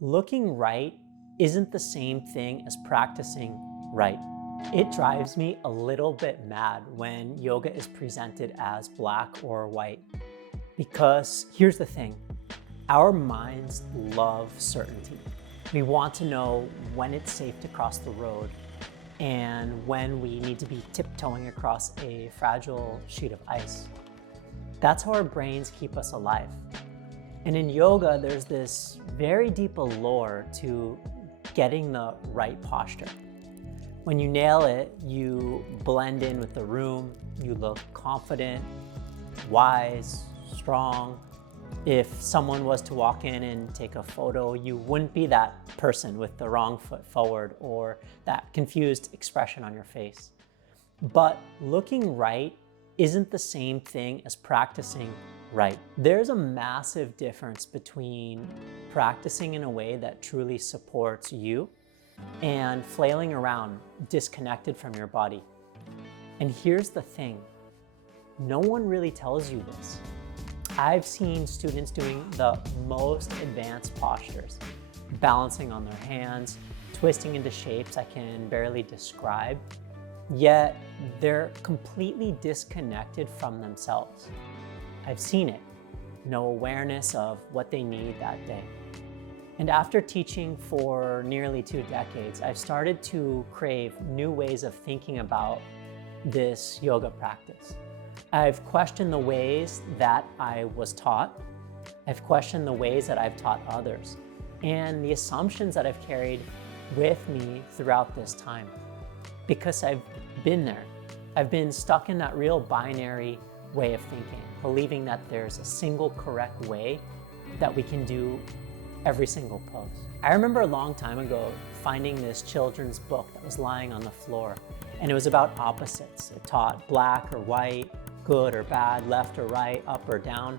looking right isn't the same thing as practicing right. It drives me a little bit mad when yoga is presented as black or white. Because here's the thing, our minds love certainty. We want to know when it's safe to cross the road and when we need to be tiptoeing across a fragile sheet of ice. That's how our brains keep us alive. And in yoga, there's this very deep allure to getting the right posture. When you nail it, you blend in with the room, you look confident, wise, strong. If someone was to walk in and take a photo, you wouldn't be that person with the wrong foot forward or that confused expression on your face. But looking right isn't the same thing as practicing right. There's a massive difference between practicing in a way that truly supports you and flailing around disconnected from your body. And here's the thing, no one really tells you this. I've seen students doing the most advanced postures, balancing on their hands, twisting into shapes I can barely describe, yet they're completely disconnected from themselves. I've seen it, no awareness of what they need that day. And after teaching for nearly 2 decades, I've started to crave new ways of thinking about this yoga practice. I've questioned the ways that I was taught. I've questioned the ways that I've taught others and the assumptions that I've carried with me throughout this time. Because I've been there. I've been stuck in that real binary way of thinking, believing that there's a single correct way that we can do every single pose. I remember a long time ago finding this children's book that was lying on the floor, and it was about opposites. It taught black or white, good or bad, left or right, up or down.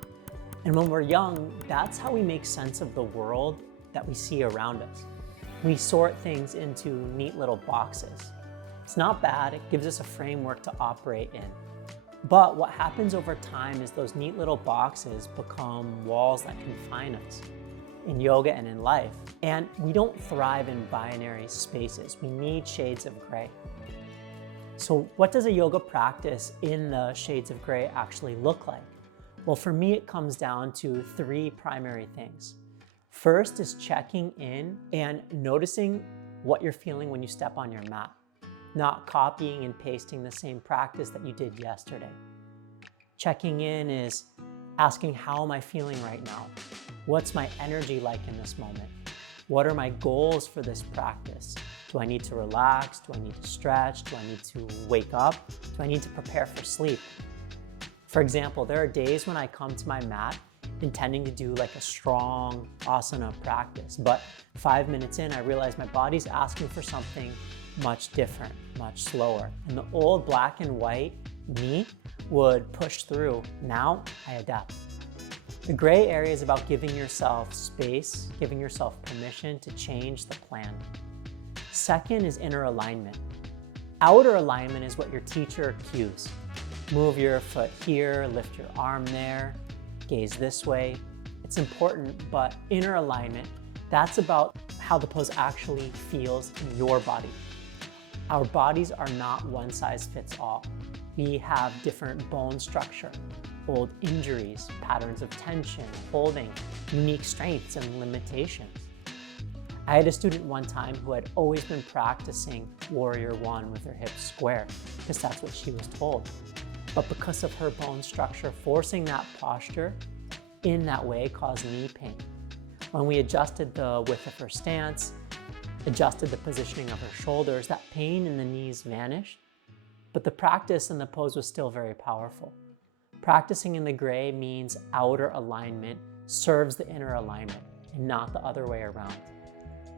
And when we're young, that's how we make sense of the world that we see around us. We sort things into neat little boxes. It's not bad, it gives us a framework to operate in. But what happens over time is those neat little boxes become walls that confine us in yoga and in life. And we don't thrive in binary spaces. We need shades of gray. So what does a yoga practice in the shades of gray actually look like? Well, for me, it comes down to 3 primary things. First is checking in and noticing what you're feeling when you step on your mat, not copying and pasting the same practice that you did yesterday. Checking in is asking, how am I feeling right now? What's my energy like in this moment? What are my goals for this practice? Do I need to relax? Do I need to stretch? Do I need to wake up? Do I need to prepare for sleep? For example, there are days when I come to my mat intending to do like a strong asana practice, but 5 minutes in, I realize my body's asking for something much different, much slower. And the old black and white me would push through. Now I adapt. The gray area is about giving yourself space, giving yourself permission to change the plan. Second is inner alignment. Outer alignment is what your teacher cues. Move your foot here, lift your arm there, gaze this way. It's important, but inner alignment, that's about how the pose actually feels in your body. Our bodies are not one size fits all. We have different bone structure, old injuries, patterns of tension, holding, unique strengths and limitations. I had a student one time who had always been practicing Warrior One with her hips square, because that's what she was told. But because of her bone structure, forcing that posture in that way caused knee pain. When we adjusted the width of her stance, adjusted the positioning of her shoulders, that pain in the knees vanished, but the practice and the pose was still very powerful. Practicing in the gray means outer alignment serves the inner alignment and not the other way around.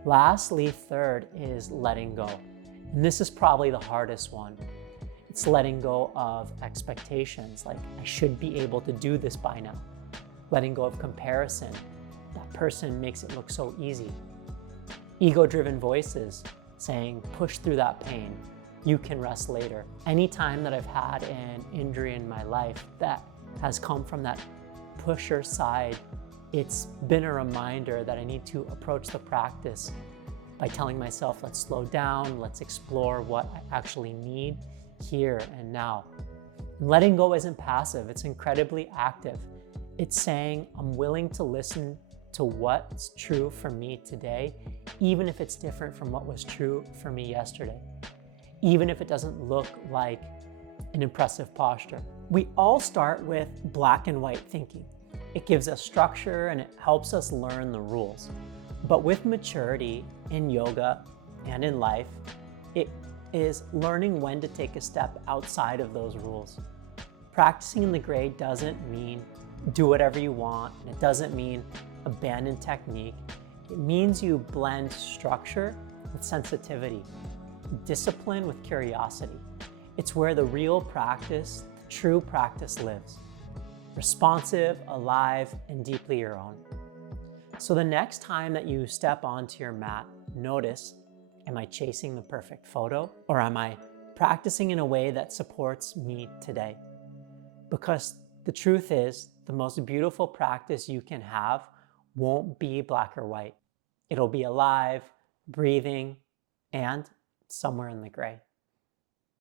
Lastly, third is letting go. And this is probably the hardest one. It's letting go of expectations, like I should be able to do this by now. Letting go of comparison. That person makes it look so easy. Ego-driven voices saying, push through that pain. You can rest later. Anytime that I've had an injury in my life that has come from that pusher side It's been a reminder that I need to approach the practice by telling myself, let's slow down, let's explore what I actually need here and now. Letting go isn't passive, it's incredibly active. It's saying, I'm willing to listen to what's true for me today, even if it's different from what was true for me yesterday, even if it doesn't look like an impressive posture. We all start with black and white thinking. It gives us structure and it helps us learn the rules. But with maturity in yoga and in life, it is learning when to take a step outside of those rules. Practicing in the gray doesn't mean do whatever you want, and it doesn't mean abandon technique. It means you blend structure with sensitivity, discipline with curiosity. It's where the real practice, the true practice lives. Responsive, alive, and deeply your own. So the next time that you step onto your mat, notice, am I chasing the perfect photo, or am I practicing in a way that supports me today? Because the truth is, the most beautiful practice you can have won't be black or white. It'll be alive, breathing, and somewhere in the gray.